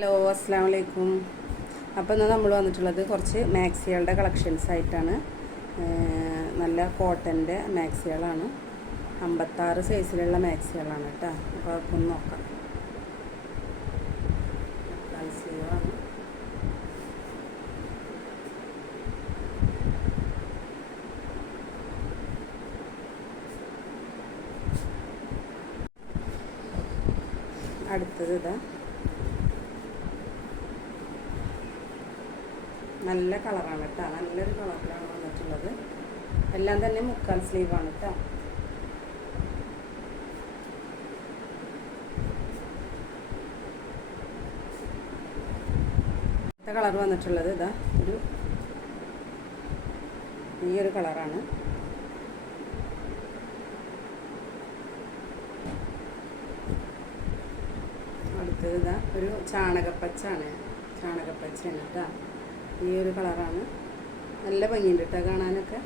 Hello, അസ്സാം വലൈക്കും. അപ്പോൾ ഇന്ന് നമ്മൾ വന്നിട്ടുള്ളത് കുറച്ച് മാക്സികളുടെ കളക്ഷൻസ് ആയിട്ടാണ്. നല്ല കോട്ടൻ്റെ മാക്സികളാണ്. 56 സൈസിലുള്ള മാക്സികളാണ് കേട്ടോ. അപ്പോൾ അതൊക്കെ ഒന്ന് നോക്കാം. സ്ലീവാണ്. അടുത്തത് ഇതാ, നല്ല കളറാണ് കേട്ടോ. നല്ലൊരു കളറിലാണ് വന്നിട്ടുള്ളത്. എല്ലാം തന്നെ മുക്കാൽ സ്ലീവാണ് കേട്ടോ. അടുത്ത കളർ വന്നിട്ടുള്ളത് ഇതാ, ഈ ഒരു കളറാണ്. അടുത്തത് ഇതാ, ഒരു ചാണകപ്പച്ചയാണ് കേട്ടോ. ഈ ഒരു കളറാണ്. നല്ല ഭംഗിയുണ്ട് കേട്ടോ കാണാനൊക്കെ.